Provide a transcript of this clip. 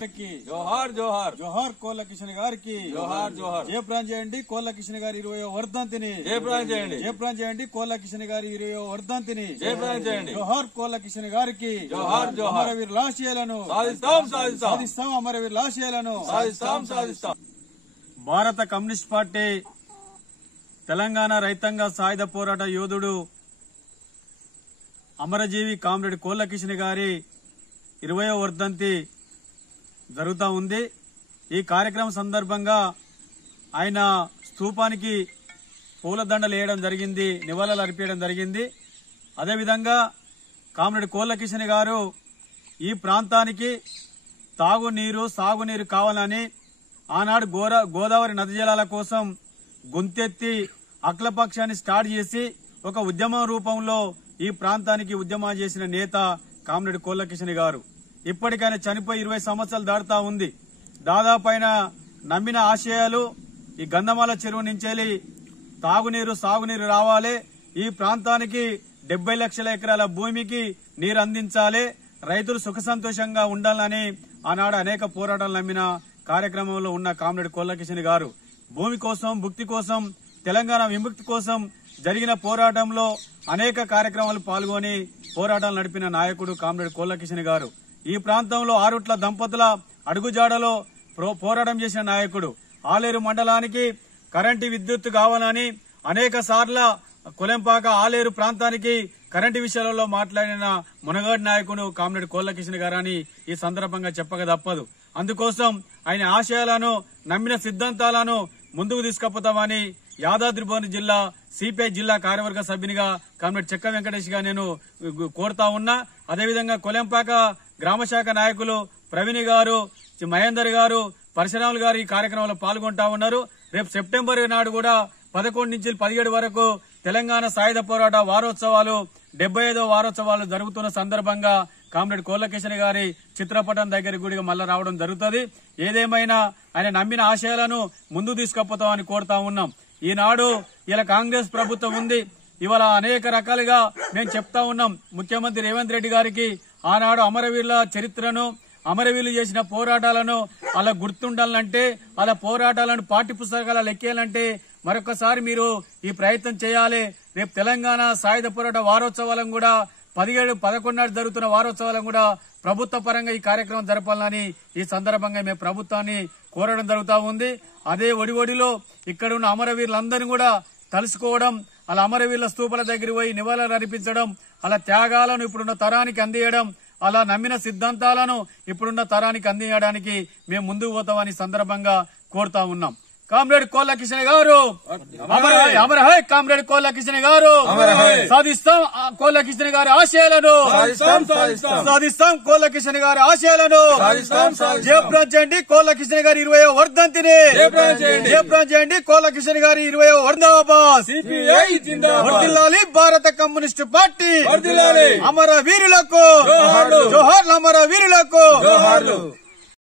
జోహార్ జోహార్ జోహార్ కోళ్ల కిషన్ గారికి జోహార్ జోహార్ జయప్రాం చేయండి కోళ్ల కిషన్ గారి 20వ వర్ధంతిని జయప్రాం చేయండి జయప్రాం చేయండి కోళ్ల కిషన్ గారి 20వ వర్ధంతిని జయప్రాం చేయండి జోహార్ కోళ్ల కిషన్ గారికి జోహార్ జోహార్ అమరవీరుల ఆశయాలను సాధిస్తాం సాధిస్తాం సాధిస్తాం అమరవీరుల ఆశయాలను సాధిస్తాం సాధిస్తాం భారత కమ్యూనిస్ట్ పార్టీ తెలంగాణ రైతాంగ సాయుధ పోరాట యోధుడు అమరజీవి కామ్రేడ్ కోళ్ల కిషన్ గారి 20వ వర్ధంతి జరుగుతూ ఉంది. ఈ కార్యక్రమం సందర్భంగా ఆయన స్తూపానికి పూలదండలు వేయడం జరిగింది, నివాళులు అర్పించడం జరిగింది. అదేవిధంగా కామ్రేడ్ కోళ్ల కిషన్ గారు ఈ ప్రాంతానికి తాగునీరు సాగునీరు కావాలని ఆనాడు గోదావరి నది జలాల కోసం గొంతెత్తి అఖిలపక్షాన్ని స్టార్ట్ చేసి ఒక ఉద్యమం రూపంలో ఈ ప్రాంతానికి ఉద్యమం చేసిన నేత కామ్రేడ్ కోళ్ల కిషన్ గారు. ఇప్పటికైనా చనిపోయి 20 సంవత్సరాలు దాటుతా ఉంది. దాదాపు ఆయన నమ్మిన ఆశయాలు ఈ గంధమాల చెరువు నుంచి తాగునీరు సాగునీరు రావాలి, ఈ ప్రాంతానికి 70 లక్షల ఎకరాల భూమికి నీరు అందించాలి, రైతులు సుఖ సంతోషంగా ఉండాలని ఆనాడు అనేక పోరాటాలు నమ్మిన కార్యక్రమంలో ఉన్న కామ్రేడ్ కోళ్ల కిషన్ గారు భూమి కోసం భుక్తి కోసం తెలంగాణ విముక్తి కోసం జరిగిన పోరాటంలో అనేక కార్యక్రమాలు పాల్గొని పోరాటాలు నడిపిన నాయకుడు కామ్రేడ్ కోళ్ల కిషన్ గారు. ఈ ప్రాంతంలో ఆరుట్ల దంపతుల అడుగుజాడలో పోరాటం చేసిన నాయకుడు. ఆలేరు మండలానికి కరెంటు విద్యుత్ కావాలని అనేక సార్ల కొలెంపాక ఆలేరు ప్రాంతానికి కరెంటు విషయాలలో మాట్లాడిన మునగాడి నాయకుడు కామ్రేడ్ కోళ్ల కిషన్ గారని ఈ సందర్భంగా చెప్పక తప్పదు. అందుకోసం ఆయన ఆశయాలను నమ్మిన సిద్ధాంతాలను ముందుకు తీసుకుపోతామని యాదాద్రి భువనగిరి జిల్లా సిపిఐ జిల్లా కార్యవర్గ సభ్యునిగా కామ్రేడ్ చెక్క వెంకటేష్ గా నేను కోరుతా ఉన్నా. అదేవిధంగా కొలెంపాక గ్రామశాఖ నాయకులు ప్రవీణ్ గారు, మహేందర్ గారు, పరశురాములు గారు ఈ కార్యక్రమంలో పాల్గొంటా ఉన్నారు. రేపు సెప్టెంబర్ నాడు కూడా 11 నుంచి 17 వరకు తెలంగాణ సాయుధ పోరాట వారోత్సవాలు 75వ వారోత్సవాలు జరుగుతున్న సందర్భంగా కామ్రేడ్ కోళ్ల కిషన్ గారి చిత్రపటం దగ్గరికి కూడా మళ్ళా రావడం జరుగుతుంది. ఏదేమైనా ఆయన నమ్మిన ఆశయాలను ముందు తీసుకుపోతామని కోరుతా ఉన్నాం. ఈనాడు ఇలా కాంగ్రెస్ ప్రభుత్వం ఉంది, ఇవాళ అనేక రకాలుగా మేము చెప్తా ఉన్నాం. ముఖ్యమంత్రి రేవంత్ రెడ్డి గారికి ఆనాడు అమరవీరుల చరిత్రను అమరవీరులు చేసిన పోరాటాలను అలా గుర్తుండాలంటే అలా పోరాటాలను పాఠ్య పుస్తకాల లెక్కేయాలంటే మరొకసారి మీరు ఈ ప్రయత్నం చేయాలి. రేపు తెలంగాణ సాయుధ పోరాట వారోత్సవాలను కూడా 17-11 నాడు జరుగుతున్న వారోత్సవాలను కూడా ప్రభుత్వ పరంగా ఈ కార్యక్రమం జరపాలని ఈ సందర్భంగా మేము ప్రభుత్వాన్ని కోరడం జరుగుతా ఉంది. అదే ఒడిలో ఇక్కడ ఉన్న అమరవీరులందరినీ కూడా తలుసుకోవడం, అలా అమరవీరుల స్తూపాల దగ్గర పోయి నివాళులు అర్పించడం, అలా త్యాగాలను ఇప్పుడున్న తరానికి అందియడం, అలా నమ్మిన సిద్ధాంతాలను ఇప్పుడున్న తరానికి అందించడానికి మేము ముందుకు పోతామని సందర్భంగా కోరుతా ఉన్నాం. కామ్రేడ్ కోళ్ల కిషన్ గారు అమర హై, కామ్రేడ్ కోళ్ల కిషన్ గారు సాధిస్తాం కోళ్ల కిషన్ గారి ఆశయాలను, సాధిస్తాం కోళ్ల కిషన్ గారి ఆశయాలను. జయప్రాం చేయండి కోళ్ల కిషన్ గారి 20వ వర్ధంతిని, జయప్రాం చేయండి కోళ్ల కిషన్ గారి 20వ వర్ధంతి. వర్ధిల్లాలి భారత కమ్యూనిస్టు పార్టీ, అమర వీరులకు జోహార్లు, అమర వీరులకు జోహార్లు.